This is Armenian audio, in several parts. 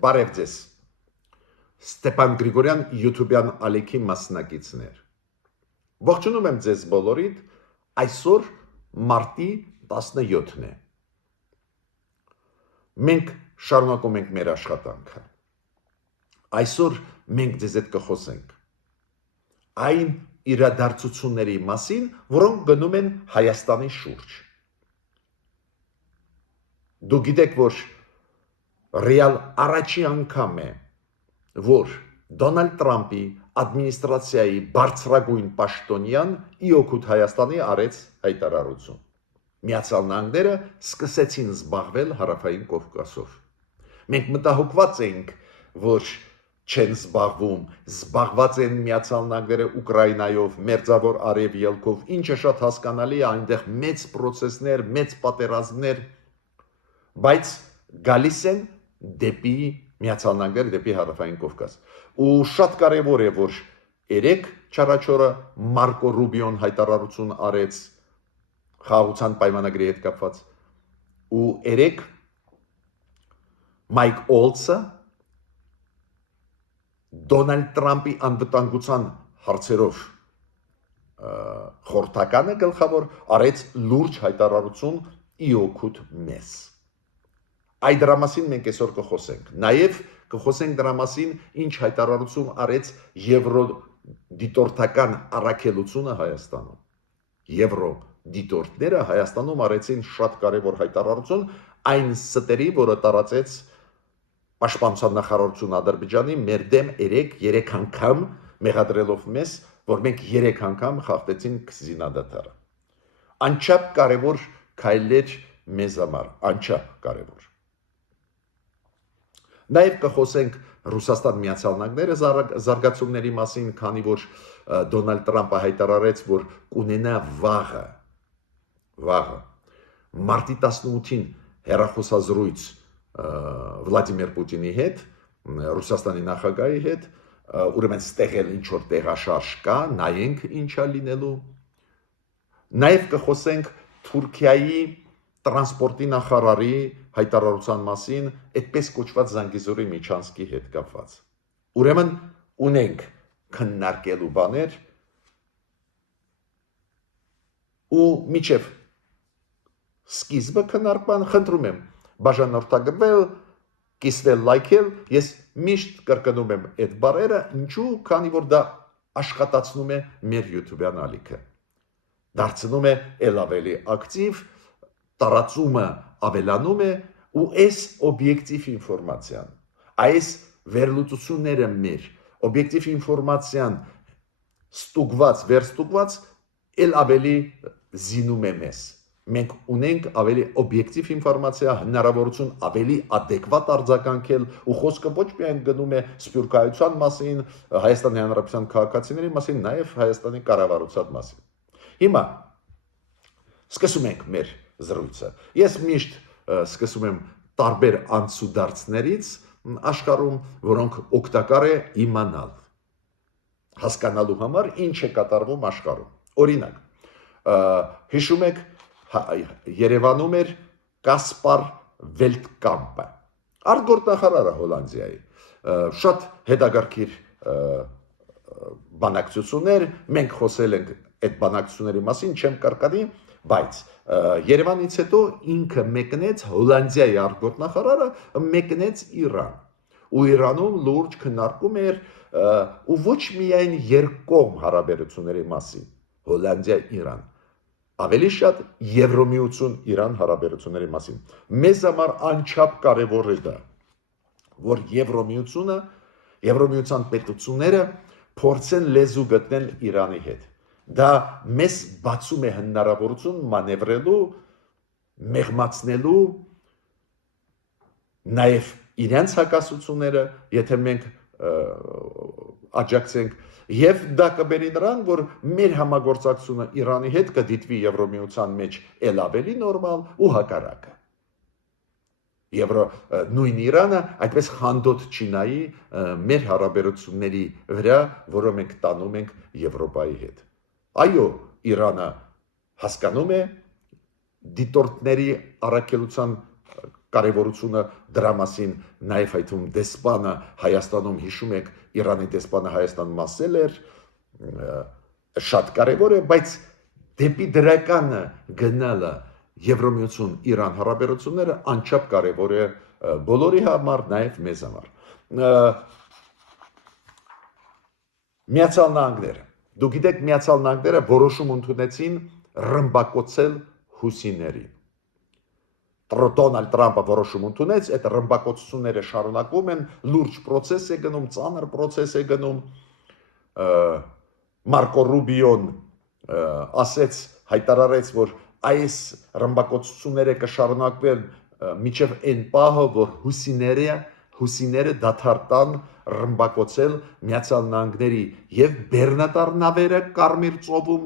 Բարև ձեզ, Ստեփան Գրիգորյան YouTube-յան ալիքի մասնակիցներ։ Ողջունում եմ ձեզ բոլորիդ, այսօր մարտի 17-ն է։ Մենք շարունակում ենք մեր աշխատանքը։ Այսօր մենք ձեզ հետ կխոսենք այն իրադարձությունների մասին, որոնք գնում են Հայաստանի շուրջ։ Դուք գիտեք, որ ռեալ առաջի անգամ է, որ Դոնալդ Տրամփի ադմինիստրացիայի բարձրագույն պաշտոնյան ի օգուտ Հայաստանի արեց հայտարարություն։ Միացյալ Նահանգները սկսեցին զբաղվել Հարավային Կովկասով։ Մենք մտահոգված էինք, որ չեն զբաղված են Միացյալ Նահանգները Ուկրաինայով, Մերձավոր Արևելքով, ինչը շատ հասկանալի է, այնտեղ մեծ պրոցեսներ, մեծ պատերազմներ, բայց գալիս են դեպի Միացյալ Նահանգները, դեպի Հարավային Կովկաս։ Ու շատ կարևոր է, որ երեք չարաչորը Մարկո Ռուբիոն հայտարարություն արեց խաղաղության պայմանագրի հետ կապված, ու երեք Մայք Օլցը Դոնալդ Տրամփի անվտանգության հարցերով խորհրդականը գլխավոր արեց լուրջ հայտարարություն ի օգուտ մեզ։ Այդ դրա մասին մենք այսօր կխոսենք։ Նաև կխոսենք դրա մասին, ինչ հայտարարություն արեց եվրոդիտորդական առաքելությունը Հայաստանում։ Եվրոդիտորդները Հայաստանում արեցին շատ կարևոր հայտարարություն այն ստերի, որը տարածեց Պաշտպանության նախարարություն Ադրբեջանի մեր դեմ 3 անգամ մեղադրելով մեզ, որ մենք 3 անգամ խախտեցինք զինադադարը։ Անչափ կարևոր քայլեր մեզ համար, անչափ կարևոր։ Նաև կխոսենք Ռուսաստան Միացյալ Նահանգները զարգացումների մասին, քանի որ Դոնալդ Տրամփը հայտարարեց, որ կունենա վաղը մարտի 18-ին հեռախոսազրույց Վլադիմիր Պուտինի հետ, Ռուսաստանի նախագահի հետ, ուրեմն ստեղել ինչ որ տեղաշարժ կա, նայենք ինչա լինելու։ Նաև կխոսենք Թուրքիայի տրանսպորտի նախարարի հայտարարության մասին, այդպես կոչված Զանգեզուրի միջանցքի հետ կապված։ Ուրեմն ունենք քննարկելու բաներ ու միջև սկիզբը քննարկման խնդրում եմ բաժանորդագրվել, կիսվել, լայքել, ես միշտ կրկնում եմ այդ բառերը, ինչու, քանի որ դա աշխատացնում է մեր YouTube-յան ալիքը։ Դարձնում է ել ավելի ակտիվ, տարածումը ավելանում է ու այս օբյեկտիվ ինֆորմացիան, այս վերլուծությունները մեր օբյեկտիվ ինֆորմացիան վերստուգված ել ավելի զինում է մեզ։ Մենք ունենք ավելի օբյեկտիվ ինֆորմացիա, հնարավորություն ավելի adekvat արձագանքել ու խոսքը ոչ միայն գնում է սփյուռքայության մասին, Հայաստանի Հանրապետության քաղաքացիների մասին, նաև Հայաստանի կառավարության մասին։ Հիմա սկսում ենք մեր զրույցը։ Ես միշտ սկսում եմ տարբեր անցուդարձներից աշխարհում, որոնք օգտակար է իմանալ, հասկանալու համար ինչ է կատարվում աշխարհում։ Օրինակ, հիշում եք Երևանում էր Կասպար Վելտկամպը, արտգործնախարարը Հոլանդիայի, շատ հետաքրքիր բանակցություններ, մենք խոսել ենք այդ բանակցությունների մասին, չեմ կարկանի, բայց Երևանից հետո ինքը մեկնեց Հոլանդիայի արտգործնախարարը մեկնեց Իրան, ու Իրանում լուրջ քննարկում էր ու ոչ միայն երկկողմ հարաբերությունների մասին, Հոլանդիա-Իրան, ավելի շատ Եվրոմիություն-Իրան հարաբերությունների մասին։ Մեզ համար անչափ կարևոր է դա, որ Եվրոմիության պետությունները փորձեն լեզու գտնել Իրանի հետ։ Դա մեզ բացում է հնարավորություն մանևրելու, մեղմացնելու, նաև իրենց հակասությունները, եթե մենք աջակցենք, եւ դա կբերի նրան, որ մեր համագործակցությունը Իրանի հետ կդիտվի Եվրոմիության մեջ ել ավելի նորմալ ու հակառակը։ Նույն Իրանը այդպես խանդոտ չի նայի մեր հարաբերությունների վրա, որը մենք տանում ենք Եվրոպայի հետ։ Այո, Իրանը հասկանում է դիտորդների առաքելության կարևորությունը դրա մասին նաև այդում դեսպանը Հայաստանում հիշում եք Իրանի դեսպանը Հայաստանում ասել էր շատ կարևոր է, բայց դեպի դրականը գնալը Եվրոմիություն Իրան հարաբերությունները անչափ կարևոր է բոլորի համար, նաև մեզ համար։ Միացյալ Նահանգները, դուք գիտեք Միացյալ Նահանգները որոշում ընդունեցին ռմբակոծել հուսիներին։ Դոնալդ Թրամփը որոշում ընդունեց, այդ ռմբակոծությունները շարունակվում են, լուրջ process է գնում, ծանր process է գնում։ Մարկո Ռուբիոն ասեց, հայտարարեց, որ այս ռմբակոծությունները կշարունակվեն մինչև այն պահը, որ հուսիները դադարեն ռմբակոծել Միացյալ Նահանգների եւ բեռնատար նավերը Կարմիր ծովում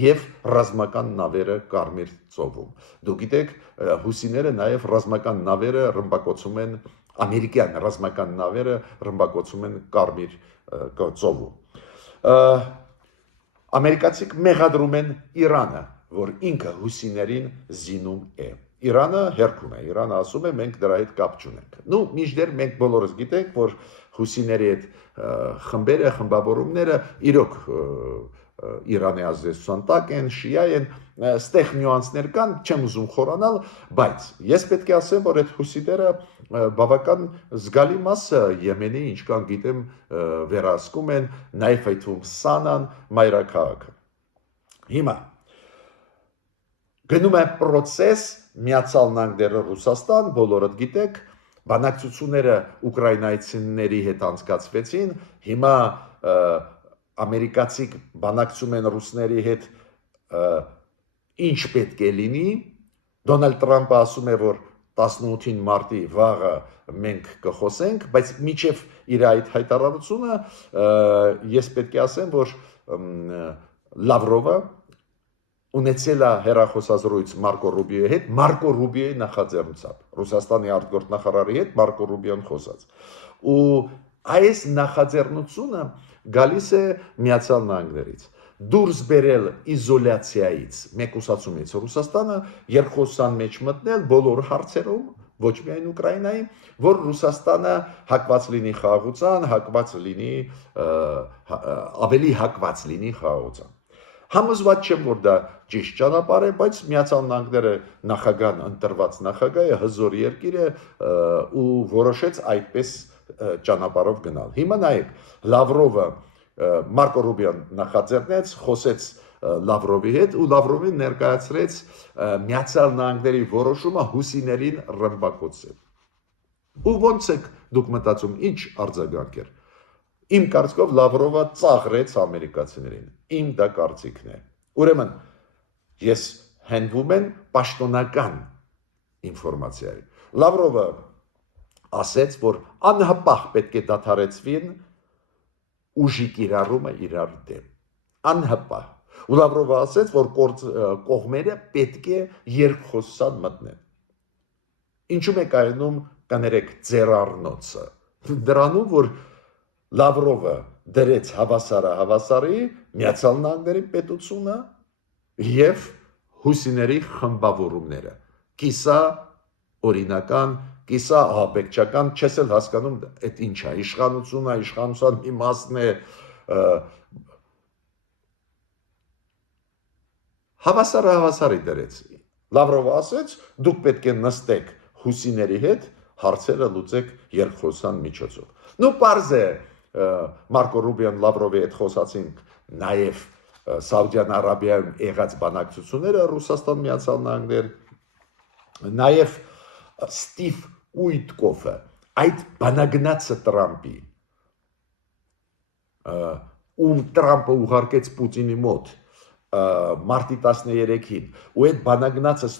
եւ ռազմական նավերը Կարմիր ծովում։ Դուք գիտեք, հուսիները նաեւ ռազմական նավերը ռմբակոծում են, ամերիկյան ռազմական նավերը ռմբակոծում են Կարմիր ծովում։ Ամերիկացիք մեղադրում են Իրանը, որ ինքը հուսիներին զինում է։ Իրանը հերքում է, Իրանը ասում է մենք դրա հետ կապ չունենք։ Մինչդեռ մենք բոլորս գիտենք, որ հուսիների այդ խմբերը, խմբավորումները իրոք Իրանի ազդեցության տակ են, շիա են, ստեղ նյուանսներ կան, չեմ ուզում խորանալ, բայց ես պետք է ասեմ, որ այդ հուսիները բավական զգալի մասը Եմենի, ինչքան գիտեմ, վերահսկում են, նաև այդում Սանան, մայրաքաղաքը։ Հիմա գնում է process Միացյալ Նահանգները Ռուսաստան, բոլորդ գիտեք, բանակցությունները ուկրաինացիների հետ անցկացվեցին, հիմա ամերիկացիք բանակցում են ռուսների հետ ինչ պետք է լինի, Դոնալդ Թրամփը ասում է, որ 18 մարտի վաղը մենք կխոսենք, բայց մինչև իր այդ հայտարարությունը ես պետք է ասեմ, որ Լավրովը ունեցել է հեռախոսազրույց Մարկո Ռուբիոյի հետ, Մարկո Ռուբիոյի նախաձեռնությամբ, Ռուսաստանի արտգործնախարարի հետ Մարկո Ռուբիոն խոսած։ Ու այս նախաձեռնությունը գալիս է Միացյալ Նահանգներից։ Դուրս բերել իզոլյացիայից, մեկուսացումից Ռուսաստանը երկխոսության մեջ մտնել բոլոր հարցերում, ոչ միայն Ուկրաինայի, որ Ռուսաստանը հակված լինի խաղաղության, ավելի հակված լինի խաղաղության։ Համոզված չեմ, որ դա ճիշտ ճանապարհ է, բայց Միացյալ Նահանգները նախագահն ընտրված նախագահը հզոր երկիր է ու որոշեց այդպես ճանապարհով գնալ։ Հիմա նայեք, Լավրովը Մարկո Ռուբիոն նախաձեռնեց, խոսեց Լավրովի հետ ու Լավրովին ներկայացրեց Միացյալ Նահանգների որոշումը հուսիներին ռմբակոծել։ Ու ոնց եք դուք մտածում, ինչ արձագանք էր։ Իմ կարծիքով Լավրովը ծաղրեց ամերիկացիներին։ Իմ դա կարծիքն է։ Ուրեմն ես հենվում եմ պաշտոնական ինֆորմացիայի։ Լավրովը ասեց, որ անհապաղ պետք է դադարեցվին ուժի կիրառումը իրար դեմ։ Անհապաղ։ Ու Լավրովը ասեց, որ կողմերը պետք է երկխոսության մտնեն։ Ինչու՞մ է կայանում կներեք ձեր առնոցը։ Դրանում, որ Լավրովը դրեց հավասարի Միացյալ Նահանգների պետությունը եւ հուսիների խմբավորումները։ Կիսա օրինական, կիսա ահաբեկչական, չես էլ հասկանում այդ ինչ է, իշխանությունը, իշխանության մի մասն է, հավասարի դրեց։ Լավրովը ասեց, դուք պետք է նստեք հուսիների հետ, հարցերը լուծեք երկխոսության միջոցով։ Պարզ է, Մարկո Ռուբիոն Լավրովի հետ խոսացինք նաև Սաուդյան Արաբիայում եղած բանակցությունները Ռուսաստան Միացյալ Նահանգներ, նաև Ստիվ Ուիտկոֆը, այդ բանագնացը Տրամպի, ում Տրամպը ուղարկեց Պուտինի մոտ մարտի 13-ին, ու այդ բանագնացը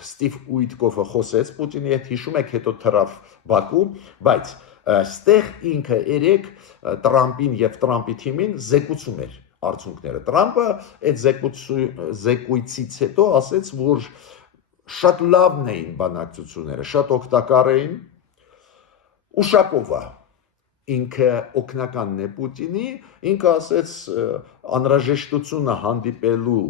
Ստիվ Ուիտկոֆը խոսեց Պուտինի հետ, հիշում եք, հետո թռավ Բաքու, բայց ստեղ ինքը երեք Տրամպին եւ Տրամպի թիմին զեկուցում էր արդյունքները։ Տրամպը այդ զեկույցից հետո ասեց, որ շատ լավն էին բանակցությունները, շատ օգտակար էին։ Ուշակովը ինքը օգնականն է Պուտինի, ինքը ասեց անհրաժեշտությունը հանդիպելու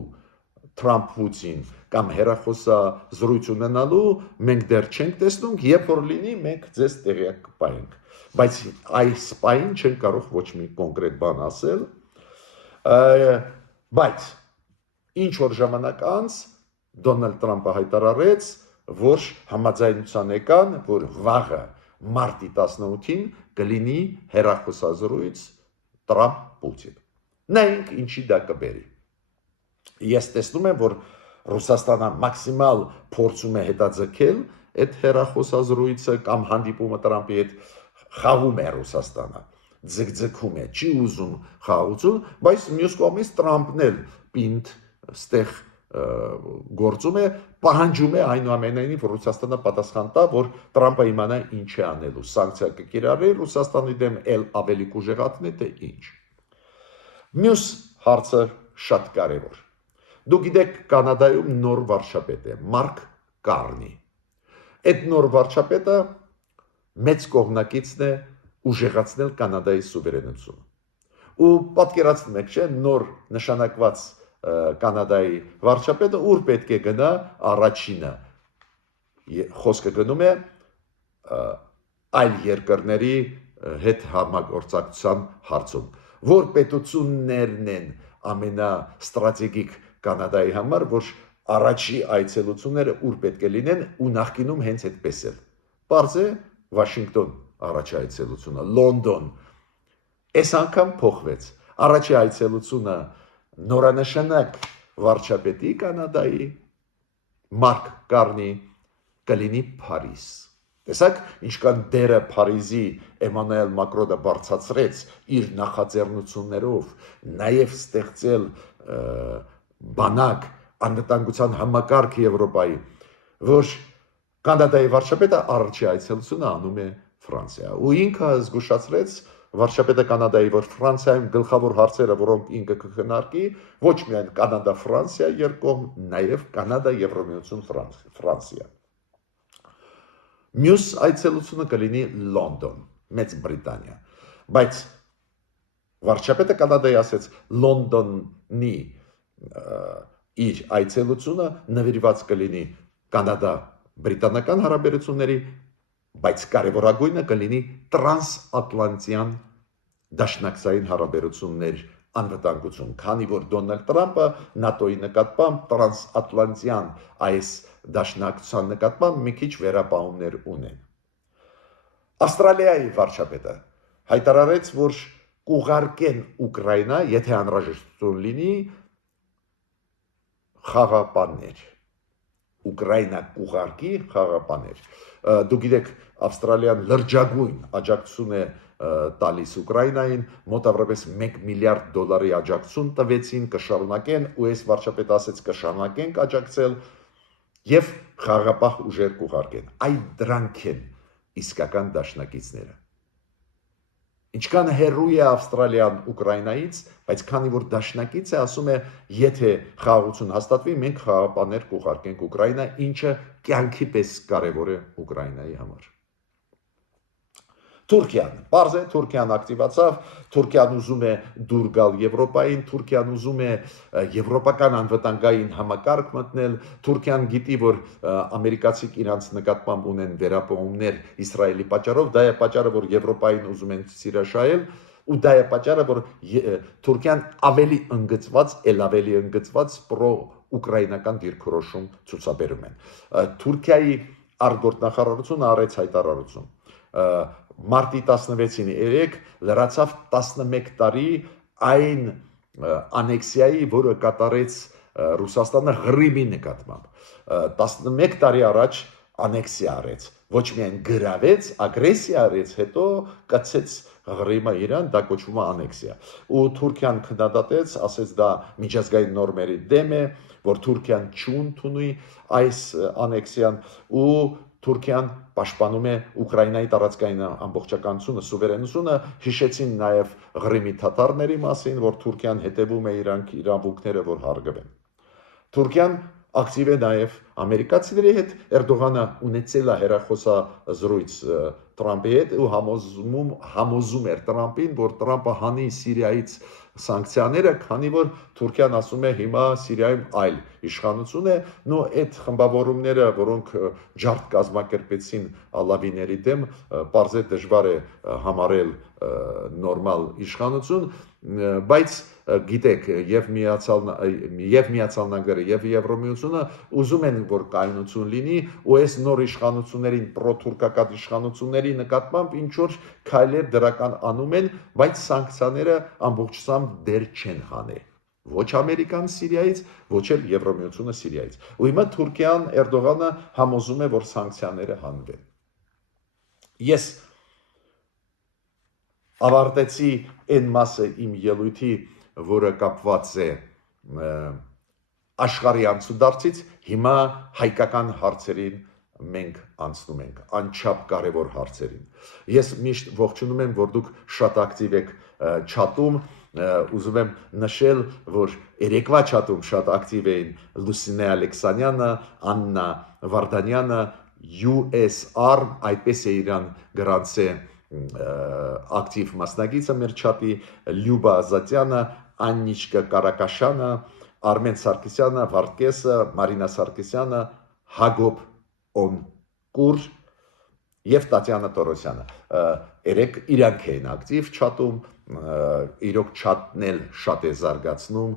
Թրամփ-Պուտին կամ հեռախոսազրույց ունենալու մենք դեռ չենք տեսնում, երբ որ լինի մենք ձեզ տեղյակ կպայենք, բայց այս պայն չեն կարող ոչ մի կոնկրետ բան ասել, բայց ինչ որ ժամանակ անց Դոնալդ Տրամպը հայտարարեց, որ համաձայնության եկան, որ վաղը մարտի 18-ին կլինի հեռախոսազրույց Տրամփ-Պուտին։ Նայենք ինչի դա կբերի։ Ես տեսնում եմ, որ Ռուսաստանը մաքսիմալ փորձում է հետաձգել այդ հեռախոսազրույցը կամ հանդիպումը Տրամփի հետ, խաղում է Ռուսաստանը, ձգձգում է, չի ուզում խաղաղություն, բայց մյուս կողմից Տրամփն էլ պինդ ստեղ գործում է, պահանջում է այնուամենայնիվ Ռուսաստանը պատասխան տա, որ Տրամփը իմանա ինչ է անելու, սանկցիա կկիրառի Ռուսաստանի դեմ էլ ավելի կուժեղացնի, թե ինչ։ Մյուս հարցը շատ կարևոր։ Դուք գիտեք, Կանադայում նոր վարչապետ է, Մարկ Կարնի։ Այդ նոր վարչապետը մեծ կողմնակիցն է ուժեղացնել Կանադայի սուվերենությունը։ Ու պատկերացնում եք, չէ, նոր նշանակված Կանադայի վարչապետը ուր պետք է գնա առաջինը, խոսքը գնում է այլ երկրների հետ համագործակցության հարցում, որ պետություններն են ամենաստրատեգիկ Կանադայի համար, որ առաջի այցելությունները ուր պետք է լինեն ու նախկինում հենց այդպես էլ։ Պարզ է Վաշինգտոն առաջի այցելությունը, Լոնդոն, այս անգամ փոխվեց, առաջի այցելությունը նորանշանակ վարչապետի Կանադայի Մարկ Կարնի կլինի Փարիզ։ Տեսակ, ինչքան դերը Փարիզի Էմանուել Մակրոնը բարձրացրեց իր նախաձեռնություններով, նաև ստեղծել բանակ անվտանգության համակարգ Եվրոպայի, որ Կանադայի վարչապետը առաջի այցելությունը անում է Ֆրանսիա։ Ու ինքը զգուշացրեց վարչապետը Կանադայի, որ Ֆրանսիայում գլխավոր հարցերը, որոնք ինքը կքննարկի, ոչ միայն Կանադա-Ֆրանսիա երկկողմ, նաև Կանադա-Եվրամիություն Ֆրանսիա։ Մյուս այցելությունը կլինի Լոնդոն, Մեծ Բրիտանիա, բայց վարչապետը Կանադայի ասեց Լոնդոնի իր այցելությունը նվիրված կլինի Կանադա-բրիտանական հարաբերությունների, բայց կարևորագույնը կլինի տրանսատլանտյան դաշնակցային հարաբերություններ անվտանգություն, քանի որ Դոնալդ Տրամպը ՆԱՏՕ-ի նկատմամբ տրանսատլանտյան այս դաշնակցության նկատմամբ մի քիչ վերապահումներ ունեն։ Ավստրալիայի վարչապետը հայտարարեց, որ կուղարկեն Ուկրաինա, եթե անհրաժեշտություն լինի, խաղապաններ։ Ուկրաինա կուղարկի խաղապաններ։ Դուք գիտեք, Ավստրալիան լրջագույն աջակցություն է տալիս Ուկրաինային, մոտավորապես $1 միլիարդ աջակցություն տվեցին, կշարունակեն, ու այս վարչապետը ասեց կշարունակենք աջակցել եւ խաղապահ ուժեր կուղարկեն։ Այդ դրանք են իսկական դաշնակիցները։ Ինչքան հեռու է Ավստրալիան Ուկրաինայից, բայց քանի որ դաշնակից է, ասում է, եթե խաղաղություն հաստատվի, մենք խաղապաններ կուղարկենք Ուկրաինա, ինչը կյանքի պես կարևոր է Ուկրաինայի համար։ Թուրքիան, պարզ է, Թուրքիան ակտիվացավ, Թուրքիան ուզում է դուր գալ Եվրոպային, Թուրքիան ուզում է եվրոպական անվտանգային համակարգ մտնել, Թուրքիան գիտի, որ ամերիկացիք իրանց նկատմամբ ունեն վերապահումներ Իսրայելի պատճառով, դա է պատճառը, որ Եվրոպային ուզում են սիրաշահել, ու դա է պատճառը, որ Թուրքիան ավելի ընդգծված պրո-ուկրաինական դիրքորոշում ցուցաբերում են։ Թուրքիայի արտգործնախարարությունը արեց հայտարարություն։ Մարտի 16-ին երեք լրացավ 11 տարի այն անեքսիայի, որը կատարեց Ռուսաստանը Ղրիմի նկատմամբ։ 11 տարի առաջ անեքսիա արեց, ոչ միայն գրավեց, ագրեսիա արեց, հետո կցեց Ղրիմը իրան, դա կոչվում է անեքսիա։ Ու Թուրքիան քննադատեց, ասեց դա միջազգային նորմերի դեմ է, որ Թուրքիան չընդունի այս անեքսիան, ու Թուրքիան պաշտպանում է Ուկրաինայի տարածքային ամբողջականությունը, սուվերենությունը, հիշեցին նաև Ղրիմի թաթարների մասին, որ Թուրքիան հետևում է իրանք իրավունքները, որ հարգվեն։ Թուրքիան ակտիվ է նաև ամերիկացիների հետ Էրդողանը ունեցել է հեռախոսազրույց Տրամպի հետ ու համոզում էր Տրամպին, որ Տրամպը հանի Սիրիայից սանկցիաները, քանի որ Թուրքիան ասում է հիմա Սիրիայում այլ իշխանություն է, նո այդ խմբավորումները, որոնք ջարդ կազմակերպեցին ալավիների դեմ, պարզե դժվար է համարել նորմալ իշխանություն, բայց գիտեք, եւ Միացյալ Նահանգները եւ Եվրոմիությունը ուզում են, որ կայունություն լինի, ու այս նոր իշխանություններին, պրոթուրքական իշխանությունների նկատմամբ ինչ որ քայլեր դրական անում են, բայց սանկցիաները ամբողջությամբ դեր չեն հանել։ Ոչ Ամերիկան Սիրիայից, ոչ էլ Եվրոմիությունը Սիրիայից։ Ու հիմա Թուրքիան Էրդողանը համոզում է, որ սանկցիաները հանվեն։ Ես ավարտեցի այն մասը իմ ելույթի, որը կապված է աշխարհի անցուդարձից, հիմա հայկական հարցերին մենք անցնում ենք, անչափ կարևոր հարցերին։ Ես միշտ ողջունում եմ, որ դուք շատ ակտիվ եք չաթում, ուզում եմ նշել, որ երեկվա չաթում շատ ակտիվ էին Լուսինե Ալեքսանյանը, Աննա Վարդանյանը, USR, այդպես է իրան գրանցե ակտիվ մասնագիծը մեր չաթի, Լյուբա Ազատյանը, Աննիչկա Կարակաշյանը, Արմեն Սարգսյանը, Վարդգեսը, Մարինա Սարգսյանը, Հակոբ Օնկուր եւ Տատյանա Տորոսյանը։ Երեք իրանք էին ակտիվ չաթում, իրոք չաթն էլ շատ է զարգացնում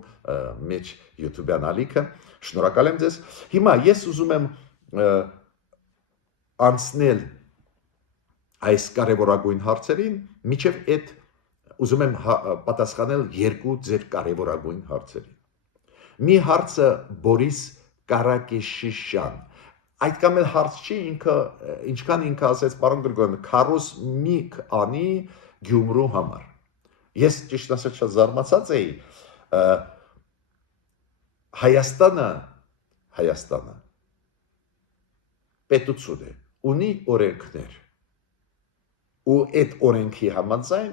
մեջ YouTube-յան ալիքը։ Շնորհակալ եմ ձեզ։ Հիմա ես ուզում եմ անցնել այս կարևորագույն հարցերին, միջև այդ ուզում եմ պատասխանել երկու ձեր կարևորագույն հարցերին։ Մի հարցը Բորիս Կարակեշիշյան, այդքան էլ հարց չի, ինչքան ինքը ասեց, պարոն Գրիգորյան, քարոզ մի անի Գյումրու համար։ Ես ճիշտ ասած շատ զարմացած էի, Հայաստանը պետություն է, ունի օրենքներ, ու այդ օրենքի համաձայն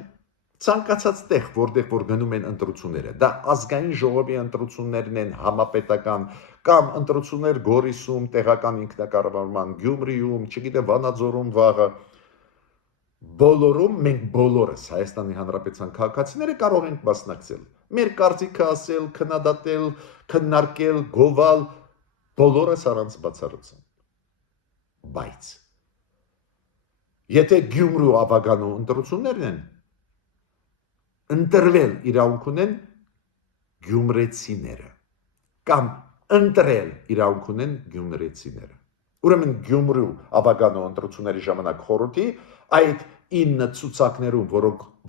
ցանկացած տեղ, որտեղ որ գնում են ընտրությունները, դա ազգային ժողովի ընտրություններն են համապետական կամ ընտրություններ Գորիսում, տեղական ինքնակառավարման Գյումրիում, չգիտեմ, Վանաձորում վաղը, բոլորում մենք բոլորս Հայաստանի Հանրապետության քաղաքացիները կարող ենք մասնակցել, մեր կարծիքը ասել, քննադատել, քննարկել, գովալ, բոլորս առանց բացառության։ Բայց եթե Գյումրու ապագանու ընտրություններն են, ընտրվել իրավունք ունեն գյումրեցիները կամ ընտրել իրավունք ունեն գյումրեցիները։ Ուրեմն Գյումրու ապագանու ընտրությունների ժամանակ խորհրդի այդ 9 ցուցակներում,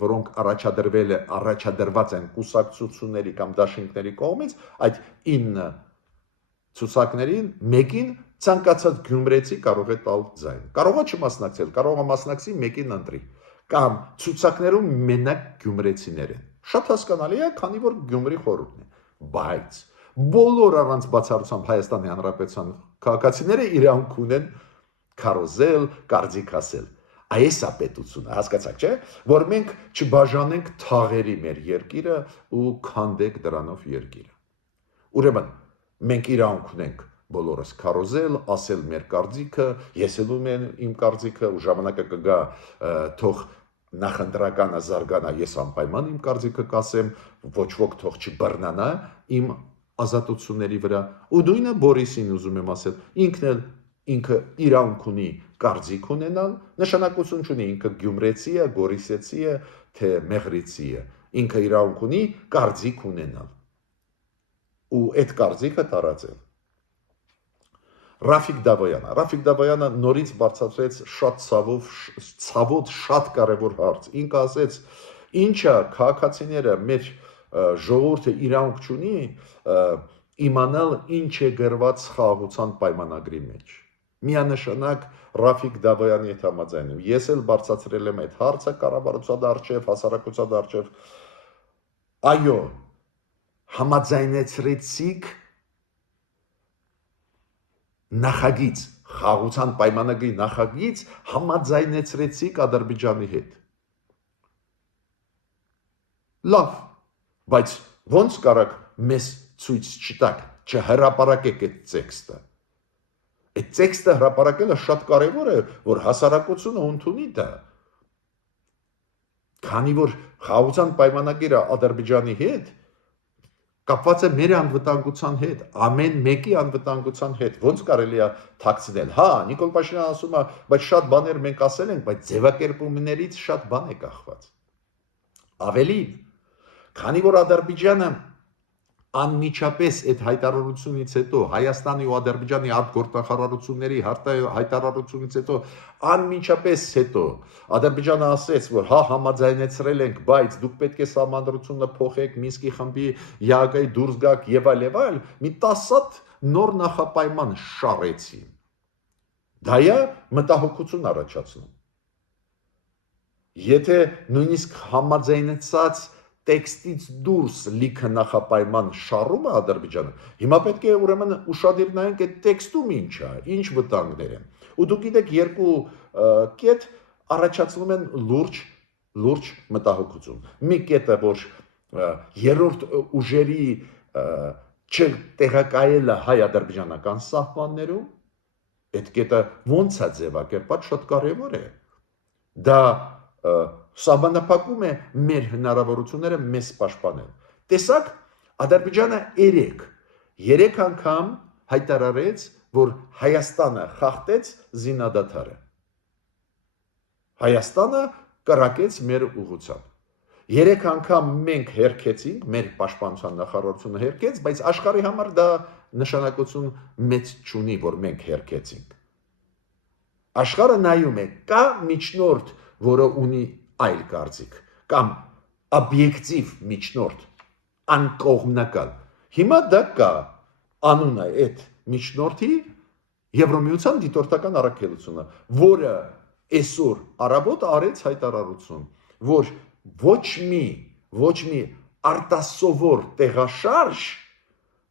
որոնք առաջադրված են կուսակցությունների կամ դաշինքների կողմից, այդ 9 ցուցակներին մեկին ցանկացած գյումրեցի կարող է տալ ձայն։ Կարող է չմասնակցել, կարող է մասնակցի մեկին ընտրի, կամ ցուցակներում մենակ գյումրեցիներ են։ Շատ հասկանալի է, քանի որ Գյումրի խորհուրդն է, բայց բոլոր առանց բացառությամբ Հայաստանի Հանրապետության քաղաքացիները իրավունք ունեն քարոզել, կարծիք ասել։ Այս է պետությունը, հասկացաք, չէ՞, որ մենք չբաժանենք թաղերի մեր երկիրը ու քանդենք դրանով երկիրը։ Ուրեմն մենք իրավունք ունենք բոլորս քարոզել, ասել մեր կարծիքը, ես էլ ունեմ իմ կարծիքը, ու ժամանակը կգա թող նախընտրականը զարգանա, ես անպայման իմ կարծիքը կասեմ, ոչ ոք թող չբռնանա իմ ազատությունների վրա։ Ու նույնը Բորիսին ուզում եմ ասել, ինքը իրավունք ունի կարծիք ունենալ, նշանակություն չունի ինքը գյումրեցի է, գորիսեցի է, թե մեղրիցի է, ինքը իրավունք ունի կարծիք ունենալ ու այդ կարծիքը տարածել։ Ռաֆիկ Դավոյանը նորից բարձրացրեց շատ ցավոտ շատ կարևոր հարց։ Ինքը ասեց, ինչա քաղաքացիները մեր ժողովուրդը իրավունք չունի իմանալ ինչ է գրված խաղաղության պայմանագրի մեջ։ Միանշանակ Ռաֆիկ Դավոյանի հետ համաձայնում։ Ես էլ բարձրացրել եմ այդ հարցը կառավարության առջև, հասարակության առջև։ Այո, համաձայնեցրեցիք նախագիծ, խաղաղության պայմանագրի նախագիծ համաձայնեցրեցիք Ադրբեջանի հետ։ Լավ, բայց ոնց կարաք մեզ ցույց չտաք, չհրապարակեք այդ տեքստը։ Այդ տեքստը հրապարակելը շատ կարևոր է, որ հասարակությունը ընդունի դա։ Քանի որ խաղաղության պայմանագիրը Ադրբեջանի հետ կապված է մեր անվտանգության հետ, ամեն մեկի անվտանգության հետ, ոնց կարելի է թաքցնել։ Հա, Նիկոլ Փաշինյանը ասում է, բայց շատ բաներ մենք ասել ենք, բայց ձևակերպումներից շատ բան է կախված։ Ավելին, քանի որ Ադրբեջանը անմիջապես այդ հայտարարությունից հետո Հայաստանի ու Ադրբեջանի արտգործնախարարությունների հայտարարությունից հետո անմիջապես հետո Ադրբեջանը ասեց, որ հա համաձայնեցրել ենք, բայց դուք պետք է սահմանադրությունը փոխեք, Մինսկի խմբի ԵԱԳ-ի դուրս գաք եւ այլ, մի 10 հատ նոր նախապայման շարեցին։ Դա է մտահոգություն առաջացնում։ Եթե նույնիսկ համաձայնեցած տեքստից դուրս լիքը նախապայման շարում է Ադրբեջանը, հիմա պետք է ուրեմն ուշադիր նայենք այդ տեքստում ինչ է, ինչ վտանգներ են։ Ու դուք գիտեք, երկու կետ առաջացնում են լուրջ մտահոգություն։ Մի կետը, որ երրորդ ուժերի չտեղակայելը հայ-ադրբեջանական սահմաններում, այդ կետը ոնց է ձևակերպած, շատ կարևոր է։ Դա սահմանափակում է մեր հնարավորությունները մեզ պաշտպանել։ Տեսակ, Ադրբեջանը 3 անգամ հայտարարեց, որ Հայաստանը խախտեց զինադադարը։ Հայաստանը կրակեց մեր ուղղությամբ։ 3 անգամ մենք հերքեցինք, մեր պաշտպանության նախարարությունը հերքեց, բայց աշխարհի համար դա նշանակություն մեծ չունի, որ մենք հերքեցինք։ Աշխարհը նայում է, կա միջնորդ, որը ունի այլ կարծիք, կամ օբյեկտիվ միջնորդ, անկողմնակալ։ Հիմա դա կա, անունը այդ միջնորդի Եվրամիության դիտորդական առաքելությունը, որը այսօր առավոտ արեց հայտարարություն, որ ոչ մի արտասովոր տեղաշարժ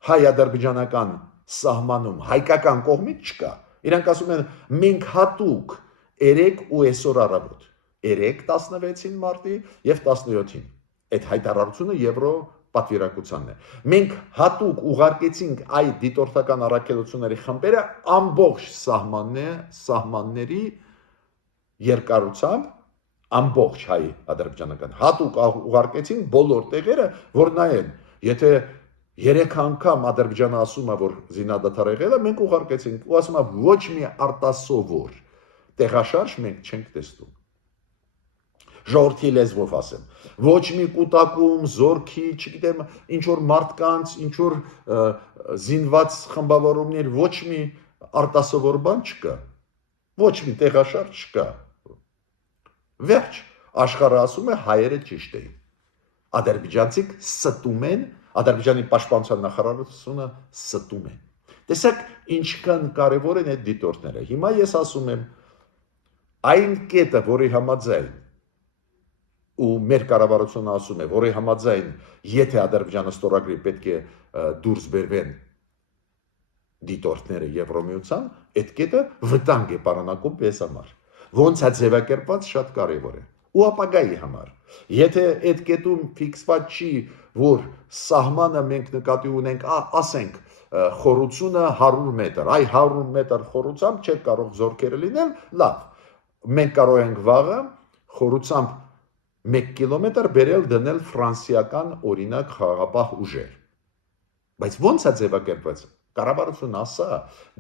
հայ-ադրբեջանական սահմանում հայկական կողմից չկա։ Իրանք ասում են, մենք հատուկ 3 ու այսօր առավոտ 16 մարտի եւ 17-ին այդ հայտարարությունը Եվրո պատվիրակությանն է։ Մենք հատուկ ուղարկեցինք այդ դիտորդական առաքելությունների խմբերը ամբողջ սահմանների երկարությամբ, ամբողջ հայ-ադրբեջանական հատուկ ուղարկեցին բոլոր տեղերը, որ նայեն, եթե 3 անգամ Ադրբեջանը ասում է, որ զինադադար եղել է, մենք ուղարկեցինք, ու ասում է ոչ մի արտասովոր տեղաշարժ մենք չենք տեսնում։ Ժողովրդի լեզվով ասեմ, ոչ մի կուտակում, զորքի, չգիտեմ, ինչ որ մարդկանց, ինչ որ զինված խմբավորումներ, ոչ մի արտասովոր բան չկա, ոչ մի տեղաշարժ չկա։ Վերջ, աշխարհը ասում է հայերը ճիշտ էին։ Ադրբեջանցիք ստում են, Ադրբեջանի պաշտպանության նախարարությունը ստում է։ Տեսեք, ինչքան կարևոր են այդ դիտորդները։ Հիմա ես ասում եմ, այն կետը, որի համաձայն ու մեր կառավարությունը ասում է, որի համաձայն եթե Ադրբեջանը ստորագրի, պետք է դուրս բերվեն դիտորդները Եվրամիության, այդ կետը վտանգ է պարունակում մեզ համար։ Ոնց է ձևակերպված, շատ կարևոր է։ Ու ապագայի համար։ Եթե այդ կետում ֆիքսված չի, որ սահմանը մենք նկատի ունենք, ասենք, խորությունը 100 մետր, այ 100 մետր խորությամբ չեք կարող զորքերը լինել, լավ։ Մենք կարող ենք վաղը խորությամբ 1 կիլոմետր բերել դնել ֆրանսիական օրինակ խաղաղապահ ուժեր։ Բայց ոնց է ձևակերպված։ Կառավարությունն ասա,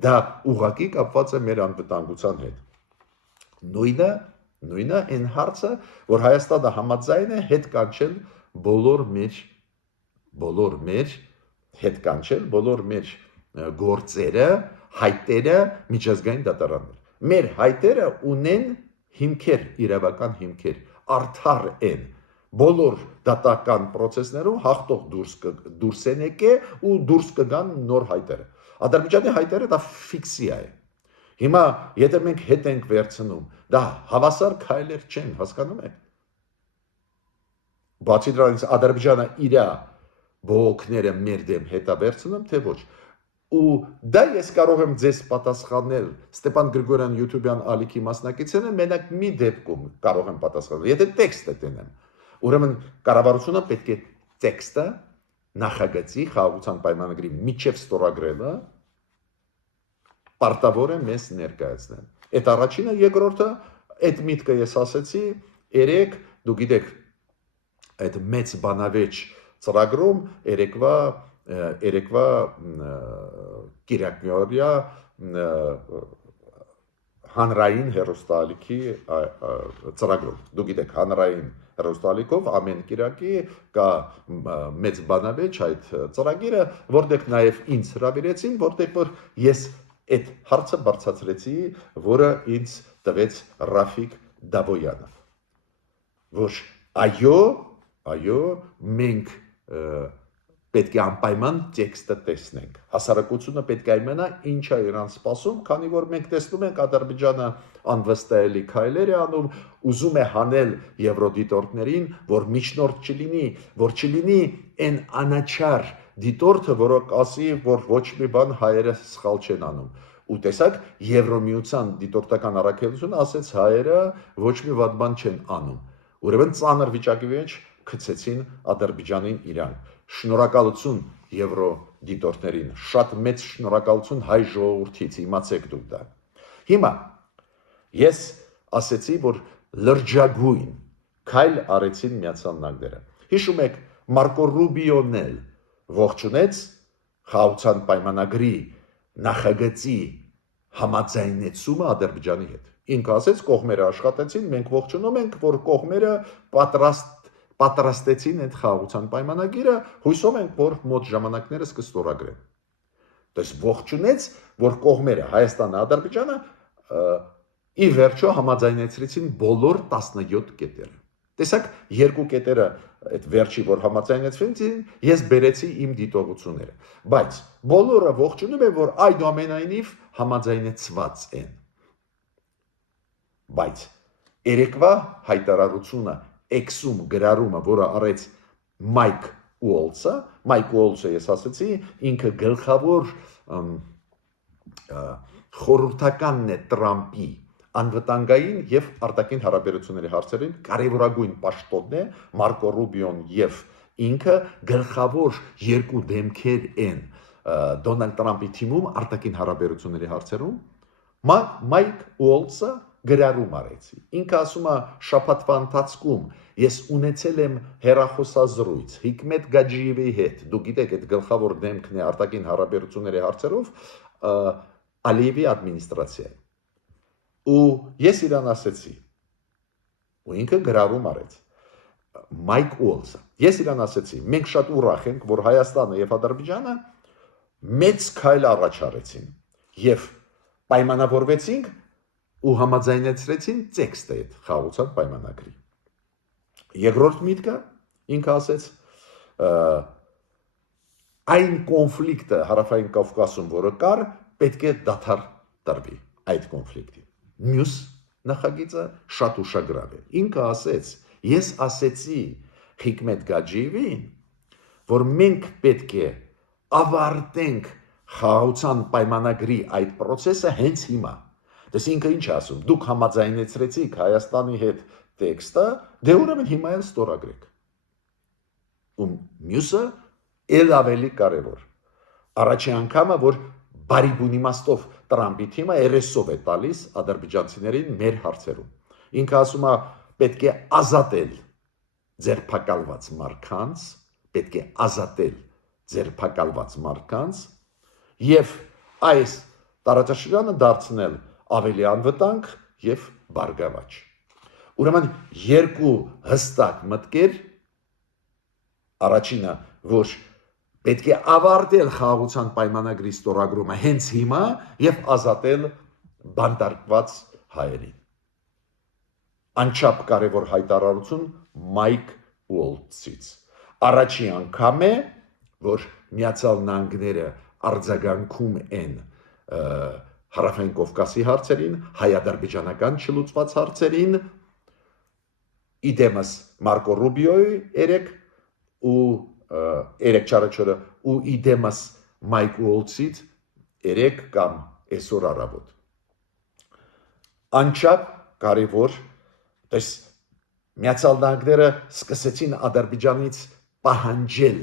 դա ուղղակի կապված է մեր անվտանգության հետ։ Նույնը այն հարցը, որ Հայաստանը համաձայն է հետ կանչել բոլոր մեր գործերը, հայտերը միջազգային դատարաններ։ Մեր հայտերը ունեն հիմքեր, իրավական հիմքեր, արդար են։ Բոլոր դատական process-ներում հաղթող դուրս են եկել ու դուրս կգան նոր հայտերը։ Ադրբեջանի հայտերը դա ֆիքսիա է։ Հիմա եթե մենք հետ ենք վերցնում, դա հավասար քայլեր չեն, հասկանում եք։ Բացի դրանից Ադրբեջանը իր բողոքները մեր դեմ հետա վերցնում, թե ոչ։ Ու դա ես կարող եմ ձեզ պատասխանել Ստեփան Գրիգորյան YouTube-յան ալիքի մասնակիցները մենակ մի դեպքում կարող եմ պատասխանել, եթե տեքստը տենեմ։ Ուրեմն կառավարությունը պետք է տեքստը նախագծի խաղաղության պայմանագրի միջև ստորագրելը պարտավոր է մեզ ներկայացնել։ Այդ առաջինը, երկրորդը, այդ միտքը ես ասեցի, երեք, դու գիտեք, այդ մեծ բանավեճ ծրագրում երեկվա Կիրակնյորյա հանրային հեռուստաալիքի ծրագրում։ Դու գիտեք, հանրային հեռուստաալիքով ամեն կիրակի կա մեծ բանավեճ այդ ծրագիրը, որտեղ նաև ինձ հրավիրեցին, որտեղ որ ես այդ հարցը բարձրացրեցի, որը ինձ տվեց Ռաֆիկ Դավոյանը, որ այո, մենք պետք է անպայման տեքստը տեսնենք։ Հասարակությունը պետք է իմանա ինչ է իրան սպասում, քանի որ մենք տեսնում ենք Ադրբեջանը անվստահելի քայլեր է անում, ուզում է հանել եվրոդիտորդներին, որ միջնորդ չլինի, որ չլինի այն անաչար դիտորդը, որը ասի, որ ոչ մի բան հայերը սխալ չեն անում։ Ու տեսակ Եվրոմիության դիտորդական առաքելությունը ասեց հայերը ոչ մի վատ բան չեն անում։ Ուրեմն ծանր վիճակի մեջ գցեցին Ադրբեջանին իրան։ Շնորհակալություն Եվրո դիտորդներին, շատ մեծ շնորհակալություն հայ ժողովրդից, իմացեք դուք դա։ Հիմա ես ասեցի, որ լրջագույն քայլ արեցին Միացյալ Նահանգները։ Հիշում եք, Մարկո Ռուբիոն էլ ողջունեց խաղաղության պայմանագրի նախագծի համաձայնեցումը Ադրբեջանի հետ։ Ինքը ասեց, կողմերը աշխատեցին, մենք ողջունում ենք, որ կողմերը պատրաստեցին այդ խաղաղության պայմանագիրը, հույսով ենք, որ մոտ ժամանակներս կստորագրեն։ Դες ողջունեց, որ կողմերը Հայաստանը, Ադրբեջանը ի վերջո համաձայնեցրեցին բոլոր 17 կետերը։ Տեսակ, երկու կետերը այդ վերջի, որ համաձայնեցվեցին, ես բերեցի իմ դիտողությունները, բայց բոլորը ողջունում են, որ այդուամենայնիվ համաձայնեցված են։ Բայց երեկվա հայտարարությունը X-ում գրառումը, որը արեց Մայք Ուոլցը, ես ասացի, ինքը գլխավոր խորհրդականն է Տրամպի անվտանգային եւ արտաքին հարաբերությունների հարցերին, կարևորագույն պաշտոնն է Մարկո Ռուբիոն եւ ինքը գլխավոր երկու դեմքեր են Դոնալդ Տրամպի թիմում արտաքին հարաբերությունների հարցերում։ Մայք Ուոլցը գրառում արեցի։ Ինքը ասում է շաբաթվա ընթացքում ես ունեցել եմ հեռախոսազրույց Հիկմետ Գաջիևի հետ։ Դու գիտեք, այդ գլխավոր դեմքն է արտաքին հարաբերությունների հարցերով Ալիևի ադմինիստրացիայի։ Ու ես իրան ասեցի։ Ու ինքը գրառում արեց։ Մայք Ուոլցը։ Ես իրան ասեցի, մենք շատ ուրախ ենք, որ Հայաստանը եւ Ադրբեջանը մեծ քայլ առաջ արեցին եւ պայմանավորվեցինք ու համաձայնեցրեցին տեքստը այդ խաղաղության պայմանագրի։ Երկրորդ միտքը ինքը ասեց այն կոնֆլիկտը Հարավային Կովկասում, որը կար, պետք է դադար տրվի այդ կոնֆլիկտին։ Մյուս նախագիծը շատ ուշագրավ է։ Ինքը ասեց, ես ասեցի Հիկմետ Գաջիևին, որ մենք պետք է ավարտենք խաղաղության պայմանագրի այդ process-ը հենց հիմա։ Դες ինքը ինչ ասում, դուք համաձայնեցրեցիք Հայաստանի հետ տեքստը, դե ուրեմն հիմա էլ ստորագրեք։ Ու մյուսը էլ ավելի կարևոր։ Առաջի անգամը, որ բարի բուն իմաստով Տրամպի թիմը երեսով է տալիս ադրբեջանցիներին մեր հարցերում։ Ինքը ասում է, պետք է ազատել ձերբակալված մարդկանց, պետք է ազատել ձերբակալված մարդկանց եւ այս տարածաշրջանը դարձնել ավելի անվտանգ եւ բարգավաճ։ Ուրեմն երկու հստակ մտքեր, առաջինը, որ պետք է ավարտել խաղաղության պայմանագրի ստորագրումը հենց հիմա եւ ազատել բանտարկված հայերին։ Անչափ կարևոր հայտարարություն Մայք Ուոլցից։ Առաջի անգամ է, որ Միացյալ Նահանգները արձագանքում են Հարավային Կովկասի հարցերին, հայ-ադրբեջանական չլուծված հարցերին, իդեմս Մարկո Ռուբիոյի երեք չարաչորը ու իդեմս Մայք Ուոլցից երեք կամ այսօր առավոտ։ Անչափ կարևոր, դες Միացյալ Նահանգները սկսեցին Ադրբեջանից պահանջել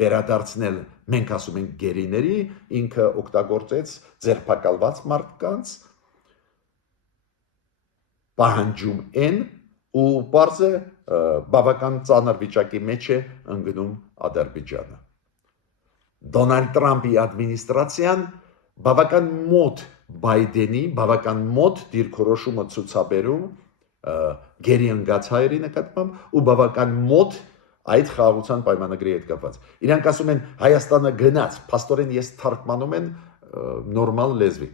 վերադարձնել, մենք ասում ենք գերիների, ինքը օգտագործեց ձերբակալված մարդկանց, պահանջում են ու բարձը բավական ծանր վիճակի մեջ է ընկնում Ադրբեջանը։ Դոնալդ Տրամպի ադմինիստրացիան բավական մոտ Բայդենի, բավական մոտ դիրքորոշումը ցուցաբերում գերի ընկած հայերի նկատմամբ ու բավական մոտ այդ խաղաղության պայմանագրի հետ կապված։ Իրանք ասում են Հայաստանը գնաց, փաստորեն ես թարգմանում եմ նորմալ լեզվի։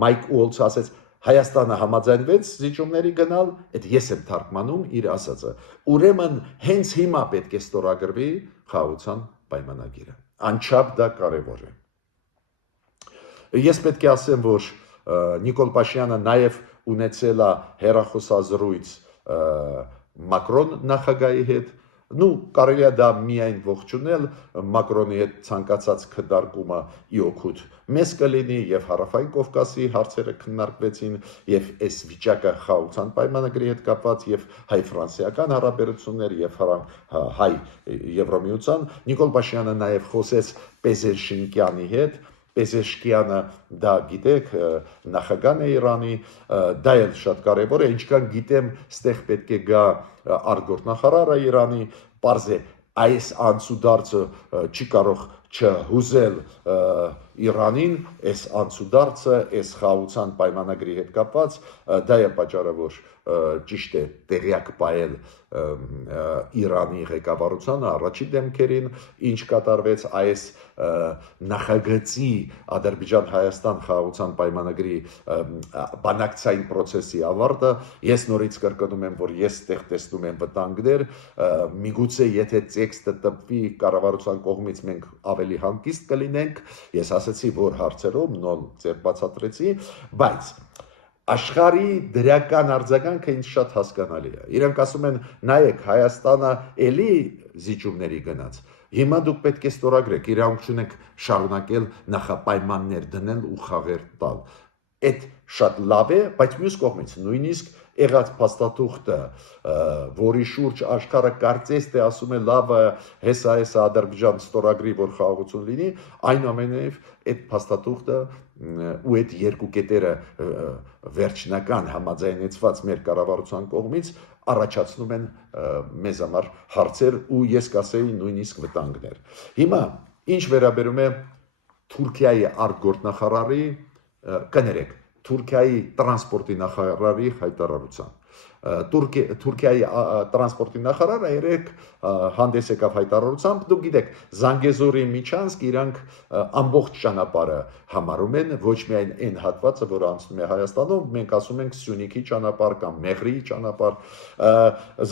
Մայք Ուոլցը ասեց Հայաստանը համաձայնվեց զիջումների գնալ, այդ ես եմ թարգմանում իր ասածը։ Ուրեմն հենց հիմա պետք է ստորագրվի խաղաղության պայմանագիրը։ Անչափ դա կարևոր է։ Ես պետք է ասեմ, որ Նիկոլ Փաշինյանը նաև ունեցել է հեռախոսազրույց Մակրոն նախագահի հետ, կարելի է դա միայն ողջունել, Մակրոնի հետ ցանկացած քննարկումը իօգուտ մեզ կլինի եւ Հարավային Կովկասի հարցերը քննարկվեցին եւ այս վիճակը խաղաղության պայմանագրի հետ կապված եւ հայ-ֆրանսիական հարաբերություններ եւ հայ Եվրոմիության Նիկոլ Փաշինյանը նաեւ խոսեց Պեզեշինկյանի հետ Պեզեշկյանը դա գիտեք նախագահն է Իրանի, դա էլ շատ կարևոր է, ինչքան գիտեմ, ստեղ պետք է գա արտգործնախարարը Իրանի, պարզ է այս անցուդարձը չի կարող չհուզել Իրանին, այս անցուդարձը, այս խաղաղության պայմանագրի հետ կապված, դա է պատճառը, որ ճիշտ է տեղյակ պահել Իրանի ղեկավարությանը առաջի դեմքերին, ինչ կատարվեց այս նախագծի Ադրբեջան-Հայաստան խաղաղության պայմանագրի բանակցային process-ի ավարտը, ես նորից կրկնում եմ, որ ես ստեղ տեսնում եմ վտանգներ, միգուցե եթե տեքստը տպվի կառավարության կողմից մենք ավելի հանգիստ կլինենք, ես ասացի, որ հարցերով նոր ձեր բացատրեցի, բայց աշխարհի դրական արձագանքը ինձ շատ հասկանալի է։ Իրանք ասում են, նայեք, Հայաստանը էլի զիջումների գնաց։ Հիմա դուք պետք է ստորագրեք, իրավունք չունեք շարունակել նախապայմաններ դնել ու խաղեր տալ։ Այդ շատ լավ է, բայց մյուս կողմից նույնիսկ եղած փաստաթուղթը, որի շուրջ աշխարհը կարծես թե ասում է լավ հեսա Ադրբեջան ստորագրի, որ խաղաղություն լինի, այնուամենայնիվ այդ փաստաթուղթը ու այդ երկու կետերը վերջնական համաձայնեցված մեր կառավարության կողմից առաջացնում են մեզ համար հարցեր ու ես կասեի նույնիսկ վտանգներ։ Հիմա ինչ վերաբերում է Թուրքիայի արտգործնախարարի կներեք Թուրքիայի տրանսպորտի նախարարի հայտարարության Թուրքիայի տրանսպորտի նախարարը երեք հանդես եկավ հայտարարությամբ, դուք գիտեք, Զանգեզուրի Միչանսկ իրանք ամբողջ ճանապարհը համարում են, ոչ միայն այն հատվածը, որը անցնում է Հայաստանով, մենք ասում ենք Սյունիքի ճանապարհ կամ Մեղրիի ճանապարհ,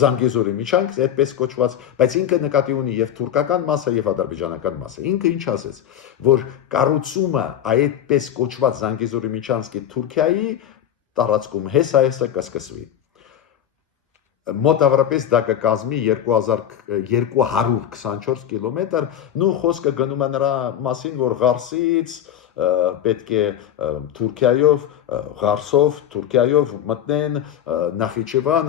Զանգեզուրի Միչանսկ, այդպես կոչված, բայց ինքը նկատի ունի եւ թուրքական մասը եւ ադրբեջանական մասը։ Ինքը ինչ ասեց, որ կառուցումը այդպես կոչված Զանգեզուրի Միչանսկի Թուրքիայի տարածքում հեսա կսկսվի։ Մոտավորապես դա կկազմի 2224 կիլոմետր, խոսքը գնում է նրա մասին, որ Ղարսից պետք է Թուրքիայով, Ղարսով, Թուրքիայով մտնեն Նախիջևան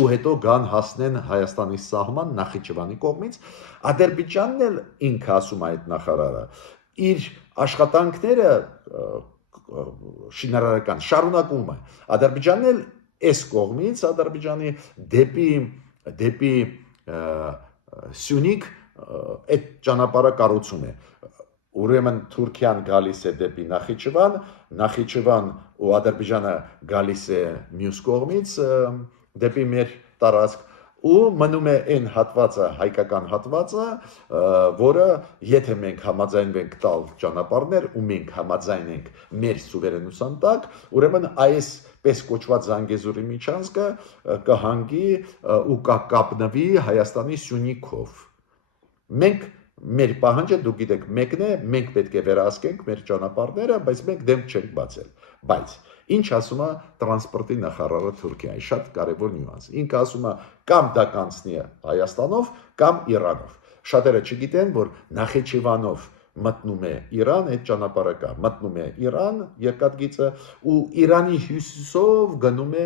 ու հետո գան հասնեն Հայաստանի սահման Նախիջևանի կողմից, Ադրբեջանն էլ ինքը ասում այդ նախարարը, իր աշխատանքները շինարարական շարունակում է, Ադրբեջանն էլ այս կողմից Ադրբեջանի դեպի Սյունիք այդ ճանապարհը կառուցում է։ Ուրեմն Թուրքիան գալիս է դեպի Նախիջևան, Նախիջևան ու Ադրբեջանը գալիս է մյուս կողմից դեպի մեր տարածք ու մնում է այն հատվածը, հայկական հատվածը, որը եթե մենք համաձայնվենք տալ ճանապարհներ ու մենք համաձայնենք մեր սուվերենության տակ, ուրեմն այս պես կոչված Զանգեզուրի Միչանսկը կհանգի ու կկապնվի Հայաստանի Սյունիքով։ Մենք մեր պահանջը դուք գիտեք մեկն է, մենք պետք է վերահսկենք մեր ճանապարհները, բայց մենք դեմ չենք բացել։ Բայց ինչ ասում է տրանսպորտի նախարարը Թուրքիայի, շատ կարևոր նյուանս։ Ինքը ասում է կամ դա կանցնի Հայաստանով, կամ Իրանով։ Շատերը չգիտեն, որ Նախիջևանով մտնում է Իրան, այդ ճանապարհը կա, մտնում է Իրան, երկաթգիծը ու Իրանի հյուսիսով գնում է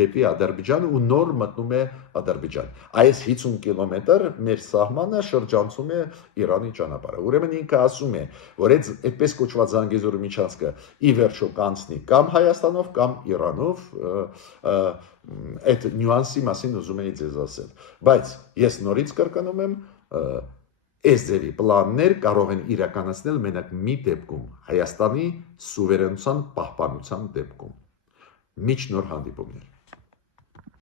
դեպի Ադրբեջան ու նոր մտնում է Ադրբեջան։ Այս 50 կիլոմետր մեր սահմանը շրջանցում է Իրանի ճանապարհը։ Ուրեմն ինքը ասում է, որ այդպես կոչված Զանգեզուրի միջանցքը ի վերջո կանցնի կամ Հայաստանով կամ Իրանով, այդ նյուանսի մասին ուզում էի ձեզ ասել։ Բայց ես նորից կրկնում եմ, այս ձևի պլաններ կարող են իրականացնել մենակ մի դեպքում՝ Հայաստանի սուվերենության պահպանության դեպքում։ Մինչ նոր հանդիպումներ։